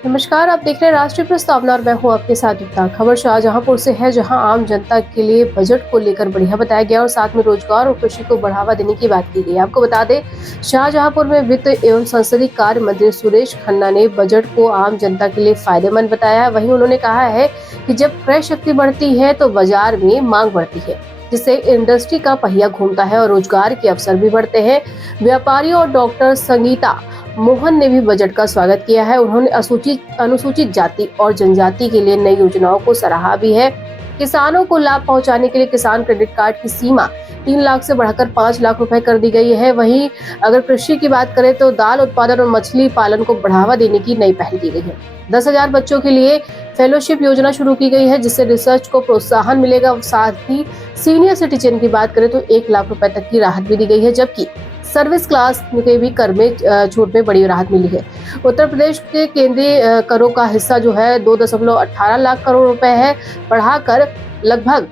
नमस्कार, आप देख रहे हैं राष्ट्रीय प्रस्तावना और मैं हूं आपके साथ युक्ता। खबर शाहजहांपुर से है, जहां आम जनता के लिए बजट को लेकर बढ़िया बताया गया और साथ में रोजगार और कृषि को बढ़ावा देने की बात की गई। आपको बता दें, शाहजहांपुर में वित्त एवं संसदीय कार्य मंत्री सुरेश खन्ना ने बजट को आम जनता के लिए फायदेमंद बताया है। वहीं उन्होंने कहा है कि जब क्रय शक्ति बढ़ती है तो बाजार में मांग बढ़ती है, जिससे इंडस्ट्री का पहिया घूमता है और रोजगार के अवसर भी बढ़ते हैं। व्यापारी और डॉक्टर संगीता मोहन ने भी बजट का स्वागत किया है। उन्होंने अनुसूचित जाति और जनजाति के लिए नई योजनाओं को सराहा भी है। किसानों को लाभ पहुंचाने के लिए किसान क्रेडिट कार्ड की सीमा 3 लाख से बढ़ाकर 5 लाख रुपए कर दी गई है। वहीं अगर कृषि की बात करें तो दाल उत्पादन और मछली पालन को बढ़ावा देने की नई पहल की गई है। 10,000 बच्चों के लिए फेलोशिप योजना शुरू की गई है, जिससे रिसर्च को प्रोत्साहन मिलेगा। साथ ही सीनियर सिटीजन की बात करें तो 1 लाख रुपए तक की राहत भी दी गई है, जबकि सर्विस क्लास के भी कर में छूट में बड़ी राहत मिली है। उत्तर प्रदेश के केंद्रीय करों का हिस्सा जो है 2.18 लाख करोड़ रुपए है, बढ़ाकर लगभग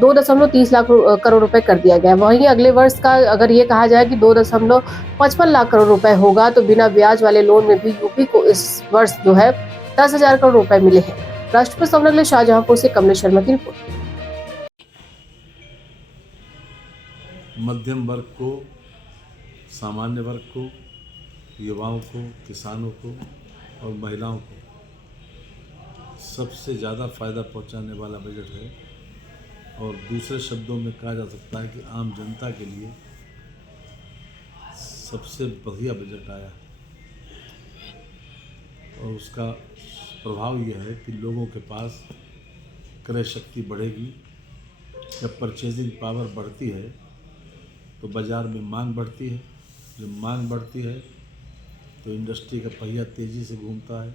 2.30 लाख करोड़ रुपए कर दिया गया। वहीं अगले वर्ष का अगर ये कहा जाए कि 2.55 लाख करोड़ रुपए होगा, तो बिना ब्याज वाले लोन में भी यूपी को इस वर्ष जो है 10,000 करोड़ रुपए मिले हैं। राष्ट्रपति भवन के लिए शाहजहांपुर से कमलेश शर्मा की रिपोर्ट। मध्यम वर्ग को, सामान्य वर्ग को, युवाओं को, किसानों को और महिलाओं को सबसे ज़्यादा फ़ायदा पहुंचाने वाला बजट है। और दूसरे शब्दों में कहा जा सकता है कि आम जनता के लिए सबसे बढ़िया बजट आया है। और उसका प्रभाव यह है कि लोगों के पास क्रय शक्ति बढ़ेगी। जब परचेजिंग पावर बढ़ती है तो बाज़ार में मांग बढ़ती है। जब मांग बढ़ती है तो इंडस्ट्री का पहिया तेज़ी से घूमता है।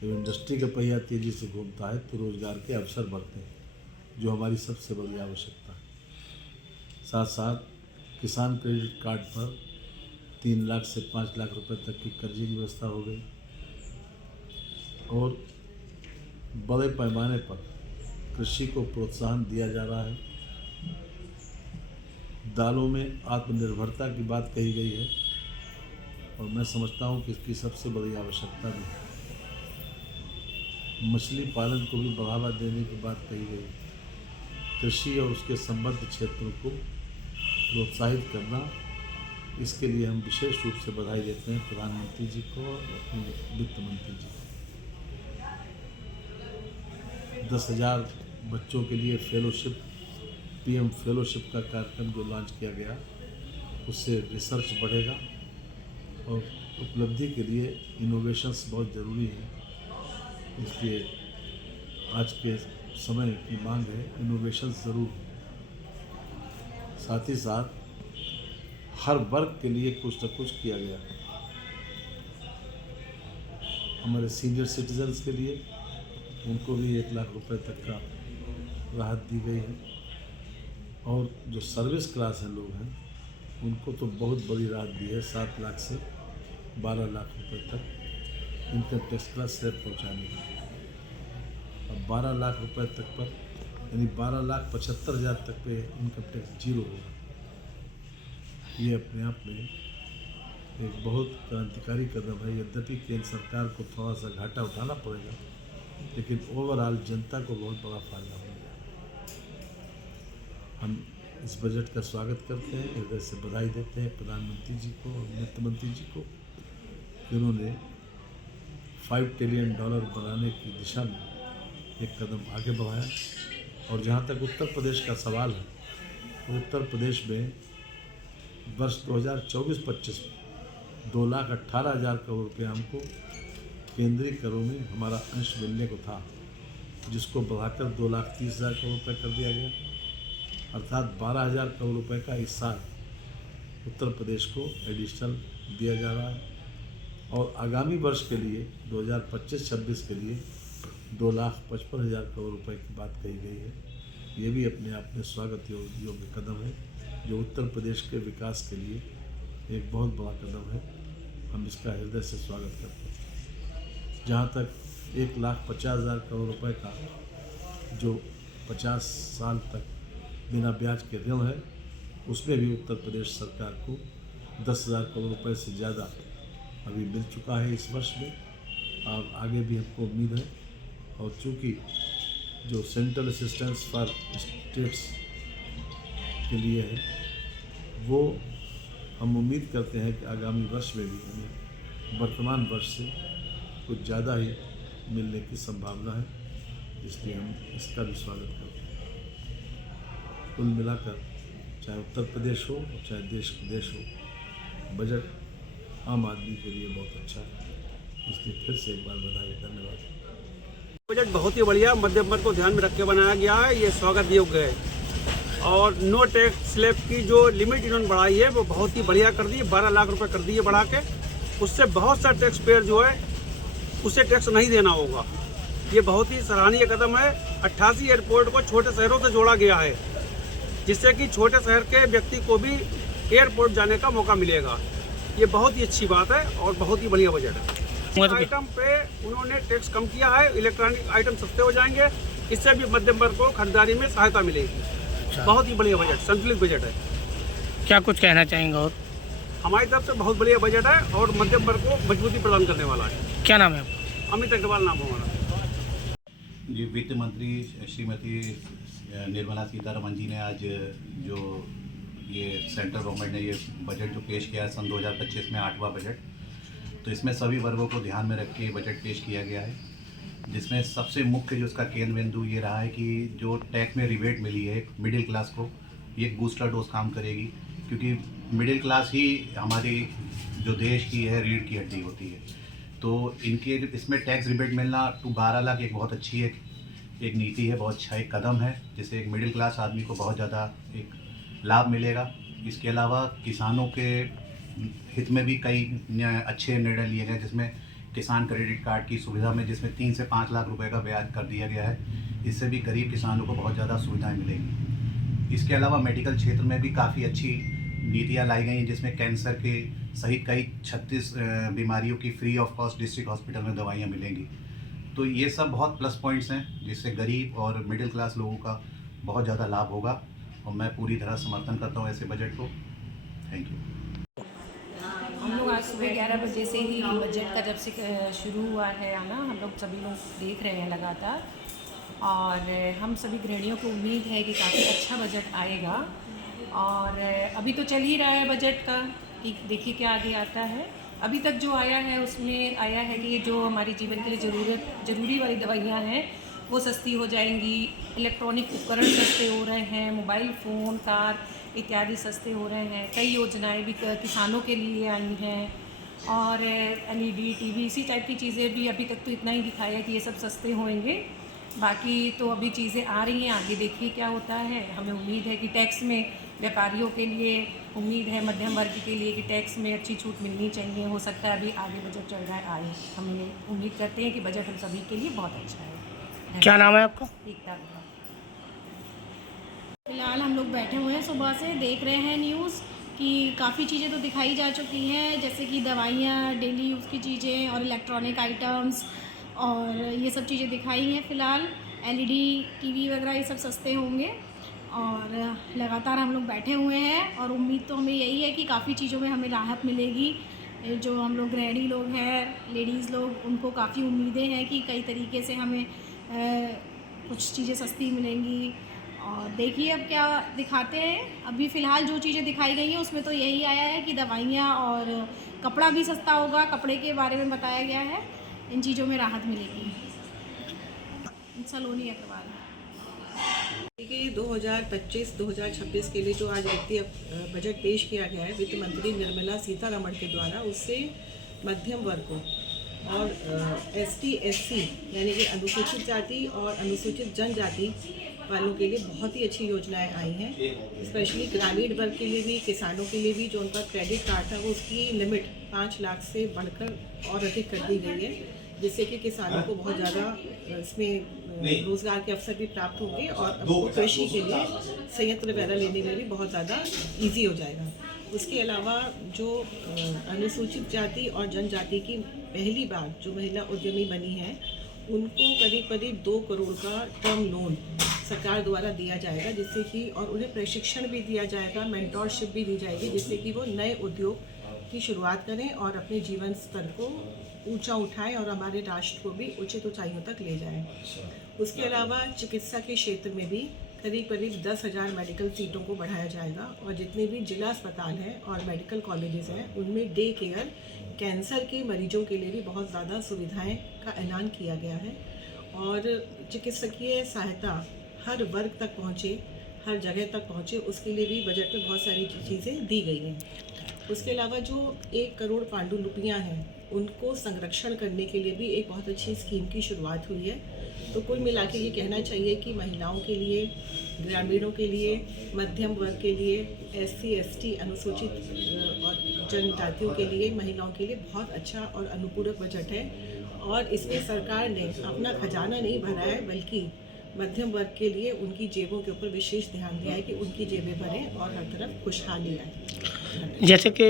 जब इंडस्ट्री का पहिया तेज़ी से घूमता है तो रोज़गार के अवसर बढ़ते हैं, जो हमारी सबसे बड़ी आवश्यकता है। साथ साथ किसान क्रेडिट कार्ड पर 3 लाख से 5 लाख रुपए तक की कर्जे की व्यवस्था हो गई। और बड़े पैमाने पर कृषि को प्रोत्साहन दिया जा रहा है। दालों में आत्मनिर्भरता की बात कही गई है और मैं समझता हूँ कि इसकी सबसे बड़ी आवश्यकता भी है। मछली पालन को भी बढ़ावा देने की बात कही गई। कृषि और उसके संबद्ध क्षेत्रों को प्रोत्साहित करना, इसके लिए हम विशेष रूप से बधाई देते हैं प्रधानमंत्री जी को और अपने वित्त मंत्री जी को। 10,000 बच्चों के लिए फेलोशिप, पीएम फेलोशिप का कार्यक्रम जो लॉन्च किया गया, उससे रिसर्च बढ़ेगा और उपलब्धि के लिए इनोवेशंस बहुत ज़रूरी है। इसलिए आज के समय की मांग है इनोवेशंस ज़रूर हो। साथ ही साथ हर वर्ग के लिए कुछ न कुछ किया गया। हमारे सीनियर सिटीजन्स के लिए उनको भी 1 लाख रुपए तक का राहत दी गई है। और जो सर्विस क्लास हैं लोग हैं, उनको तो बहुत बड़ी राहत दी है। 7 लाख से 12 लाख रुपए तक इनकम टैक्स का स्लैब पहुँचाने की। अब 12 लाख रुपए तक पर, यानी 12,75,000 तक पे इनकम टैक्स जीरो होगा। ये अपने आप में एक बहुत क्रांतिकारी कदम है। यद्यपि केंद्र सरकार को थोड़ा सा घाटा उठाना पड़ेगा, लेकिन ओवरऑल जनता को बहुत बड़ा फायदा होगा। हम इस बजट का स्वागत करते हैं, हृदय से बधाई देते हैं प्रधानमंत्री जी को और वित्त मंत्री जी को, जिन्होंने $5 ट्रिलियन बनाने की दिशा में एक कदम आगे बढ़ाया। और जहाँ तक उत्तर प्रदेश का सवाल है, तो उत्तर प्रदेश में वर्ष 2024-25 में 2,18,000 करोड़ रुपये हमको केंद्रीय करों में हमारा अंश मिलने को था, जिसको बढ़ाकर 2,30,000 करोड़ रुपये कर दिया गया। अर्थात 12,000 करोड़ रुपये का इस साल उत्तर प्रदेश को एडिशनल दिया जा रहा है। और आगामी वर्ष के लिए 2025-26 के लिए 2,55,000 करोड़ रुपए की बात कही गई है। ये भी अपने आप में स्वागत योग्य कदम है, जो उत्तर प्रदेश के विकास के लिए एक बहुत बड़ा कदम है। हम इसका हृदय से स्वागत करते हैं। जहाँ तक 1,50,000 करोड़ रुपए का जो 50 साल तक बिना ब्याज के ऋण है, उसमें भी उत्तर प्रदेश सरकार को 10,000 करोड़ रुपए से ज़्यादा अभी मिल चुका है इस वर्ष में। और आगे भी हमको उम्मीद है। और चूँकि जो सेंट्रल असिस्टेंस फॉर स्टेट्स के लिए है, वो हम उम्मीद करते हैं कि आगामी वर्ष में भी हमें वर्तमान वर्ष से कुछ ज़्यादा ही मिलने की संभावना है, इसलिए हम इसका भी स्वागत करते हैं। कुल मिलाकर चाहे उत्तर प्रदेश हो और चाहे देश विदेश हो, बजट आम आदमी के लिए बहुत अच्छा है, इसलिए फिर से एक बार बधाई, धन्यवाद। बजट बहुत ही बढ़िया मध्यम वर्ग को ध्यान में रख के बनाया गया है, ये स्वागत योग्य है। और नो टैक्स स्लैब की जो लिमिट इन्होंने बढ़ाई है वो बहुत ही बढ़िया कर दी है, 12 लाख रुपए कर दी है बढ़ा के। उससे बहुत सा टैक्स पेयर जो है उसे टैक्स नहीं देना होगा। ये बहुत ही सराहनीय कदम है। 88 एयरपोर्ट को छोटे शहरों से जोड़ा गया है, जिससे कि छोटे शहर के व्यक्ति को भी एयरपोर्ट जाने का मौका मिलेगा। ये बहुत ही अच्छी बात है और बहुत ही बढ़िया बजट है। आइटम पे उन्होंने टैक्स कम किया है, इलेक्ट्रॉनिक आइटम सस्ते हो जाएंगे, इससे भी मध्यम वर्ग को खरीदारी में सहायता मिलेगी। बहुत ही बढ़िया बजट, संतुलित बजट है। क्या कुछ कहना चाहेंगे? और हमारी तरफ से बहुत बढ़िया बजट है और मध्यम वर्ग को मजबूती प्रदान करने वाला है। क्या नाम है आपका? अमित अग्रवाल नाम है हमारा। जी, वित्त मंत्री श्रीमती निर्मला सीतारमण जी ने आज जो ये सेंट्रल गवर्नमेंट ने ये बजट जो पेश किया है सन 2025 में 8वां बजट, तो इसमें सभी वर्गों को ध्यान में रख के बजट पेश किया गया है, जिसमें सबसे मुख्य जो इसका केंद्र बिंदु ये रहा है कि जो टैक्स में रिबेट मिली है मिडिल क्लास को, ये एक बूस्टर डोज काम करेगी, क्योंकि मिडिल क्लास ही हमारी जो देश की है रीढ़ की हड्डी होती है। तो इनके इसमें टैक्स रिबेट मिलना टू 12 लाख एक बहुत अच्छी एक नीति है, बहुत अच्छा एक कदम है, जिससे एक मिडिल क्लास आदमी को बहुत ज़्यादा एक लाभ मिलेगा। इसके अलावा किसानों के हित में भी कई अच्छे निर्णय लिए गए, जिसमें किसान क्रेडिट कार्ड की सुविधा में जिसमें 3 से 5 लाख रुपए का ब्याज कर दिया गया है, इससे भी गरीब किसानों को बहुत ज़्यादा सुविधाएं मिलेंगी। इसके अलावा मेडिकल क्षेत्र में भी काफ़ी अच्छी नीतियां लाई गई हैं, जिसमें कैंसर के सहित कई 36 बीमारियों की free of cost district hospital में दवाइयाँ मिलेंगी। तो ये सब बहुत प्लस पॉइंट्स हैं, जिससे गरीब और मिडिल क्लास लोगों का बहुत ज़्यादा लाभ होगा, और मैं पूरी तरह समर्थन करता हूँ ऐसे बजट को। Thank you. हम लोग आज सुबह 11 बजे से ही बजट का जब से शुरू हुआ है आना, हम लोग सभी लोग देख रहे हैं लगातार, और हम सभी गृहिणियों को उम्मीद है कि काफ़ी अच्छा बजट आएगा। और अभी तो चल ही रहा है बजट का, कि देखिए क्या आगे आता है। अभी तक जो आया है उसमें आया है कि जो हमारी जीवन के लिए ज़रूरी वाली दवाइयाँ हैं वो सस्ती हो जाएंगी, इलेक्ट्रॉनिक उपकरण सस्ते हो रहे हैं, मोबाइल फ़ोन, कार इत्यादि सस्ते हो रहे हैं। कई योजनाएं भी किसानों के लिए आई हैं, और LED TV इसी टाइप की चीज़ें भी अभी तक तो इतना ही दिखाया कि ये सब सस्ते होंगे। बाकी तो अभी चीज़ें आ रही हैं, आगे देखिए क्या होता है। हमें उम्मीद है कि टैक्स में व्यापारियों के लिए उम्मीद है, मध्यम वर्ग के लिए कि टैक्स में अच्छी छूट मिलनी चाहिए। हो सकता है अभी आगे बजट चल रहा है आए, हम उम्मीद करते हैं कि बजट हम सभी के लिए बहुत अच्छा है। क्या नाम है आपका? फिलहाल हम लोग बैठे हुए हैं, सुबह से देख रहे हैं न्यूज़ कि काफ़ी चीज़ें तो दिखाई जा चुकी हैं, जैसे कि दवाइयाँ, डेली यूज़ की चीज़ें और इलेक्ट्रॉनिक आइटम्स, और ये सब चीज़ें दिखाई हैं। फ़िलहाल LED TV वगैरह ये सब सस्ते होंगे, और लगातार हम लोग बैठे हुए हैं, और उम्मीद तो हमें यही है कि काफ़ी चीज़ों में हमें राहत मिलेगी। जो हम लोग गृहिणी लोग हैं, लेडीज़ लोग, उनको काफ़ी उम्मीदें हैं कि कई तरीके से हमें कुछ चीज़ें सस्ती मिलेंगी। और देखिए अब क्या दिखाते हैं। अभी फ़िलहाल जो चीज़ें दिखाई गई हैं उसमें तो यही आया है कि दवाइयाँ और कपड़ा भी सस्ता होगा, कपड़े के बारे में बताया गया है, इन चीज़ों में राहत मिलेगी। सलोनी अग्रवाल। देखिए 2025-2026 के लिए जो आज वित्तीय बजट पेश किया गया है वित्त मंत्री निर्मला सीतारमण के द्वारा, उससे मध्यम वर्ग को और ST SC यानी कि अनुसूचित जाति और अनुसूचित जनजाति वालों के लिए बहुत ही अच्छी योजनाएं आई हैं। स्पेशली ग्रामीण वर्ग के लिए भी, किसानों के लिए भी, जो उनका क्रेडिट कार्ड था वो उसकी लिमिट 5 लाख से बढ़कर और अधिक कर दी गई है, जिससे कि किसानों को बहुत ज़्यादा इसमें रोज़गार के अवसर भी प्राप्त होंगे, और अब कृषि के लिए संयंत्र वगैरह लेने में भी बहुत ज़्यादा ईजी हो जाएगा। उसके अलावा जो अनुसूचित जाति और जनजाति की पहली बार जो महिला उद्यमी बनी है, उनको करीब 2 करोड़ का टर्म लोन सरकार द्वारा दिया जाएगा, जिससे कि, और उन्हें प्रशिक्षण भी दिया जाएगा, मेंटोरशिप भी दी जाएगी, जिससे कि वो नए उद्योग की शुरुआत करें और अपने जीवन स्तर को ऊंचा उठाएं और हमारे राष्ट्र को भी उचित ऊंचाइयों तक ले जाएं। उसके अलावा चिकित्सा के क्षेत्र में भी करीब करीब 10,000 मेडिकल सीटों को बढ़ाया जाएगा और जितने भी जिला अस्पताल हैं और मेडिकल कॉलेजेस हैं उनमें डे केयर, कैंसर के मरीजों के लिए भी बहुत ज़्यादा सुविधाएं का ऐलान किया गया है और चिकित्सकीय सहायता हर वर्ग तक पहुँचे, हर जगह तक पहुँचे, उसके लिए भी बजट में बहुत सारी चीज़ें दी गई हैं। उसके अलावा जो 1 करोड़ पांडुलिपियाँ हैं उनको संरक्षण करने के लिए भी एक बहुत अच्छी स्कीम की शुरुआत हुई है। तो कुल मिला के ये कहना चाहिए कि महिलाओं के लिए, ग्रामीणों के लिए, मध्यम वर्ग के लिए, SC ST अनुसूचित और जनजातियों के लिए, महिलाओं के लिए बहुत अच्छा और अनुपूरक बजट है और इसमें सरकार ने अपना खजाना नहीं भरा है बल्कि मध्यम वर्ग के लिए उनकी जेबों के ऊपर विशेष ध्यान दिया है कि उनकी जेबें भरें और हर तरफ खुशहाली आए। जैसे कि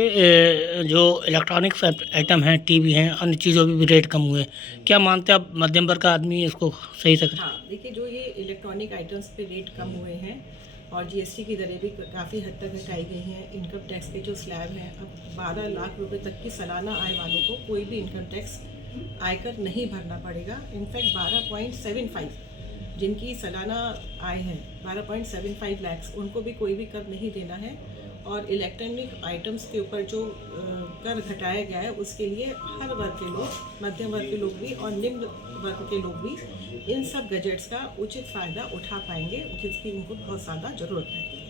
जो इलेक्ट्रॉनिक्स आइटम हैं, टीवी हैं, अन्य चीज़ों भी रेट कम हुए, क्या मानते हैं आप मध्यम वर्ग का आदमी इसको सही से? हाँ, देखिए जो ये इलेक्ट्रॉनिक आइटम्स पे रेट कम हुए हैं और GST की दरें भी काफ़ी हद तक घटाई गई हैं। इनकम टैक्स के जो स्लैब हैं, अब 12 लाख रुपए तक की सालाना आय वालों को कोई भी इनकम टैक्स आयकर नहीं भरना पड़ेगा। इनफैक्ट 12.75 जिनकी सालाना आय है 12.75 लाख, उनको भी कोई भी कर नहीं देना है और इलेक्ट्रॉनिक आइटम्स के ऊपर जो कर घटाया गया है उसके लिए हर वर्ग के लोग, मध्यम वर्ग के लोग भी और निम्न वर्ग के लोग भी इन सब गैजेट्स का उचित फ़ायदा उठा पाएंगे जिसकी उनको बहुत ज़्यादा ज़रूरत है।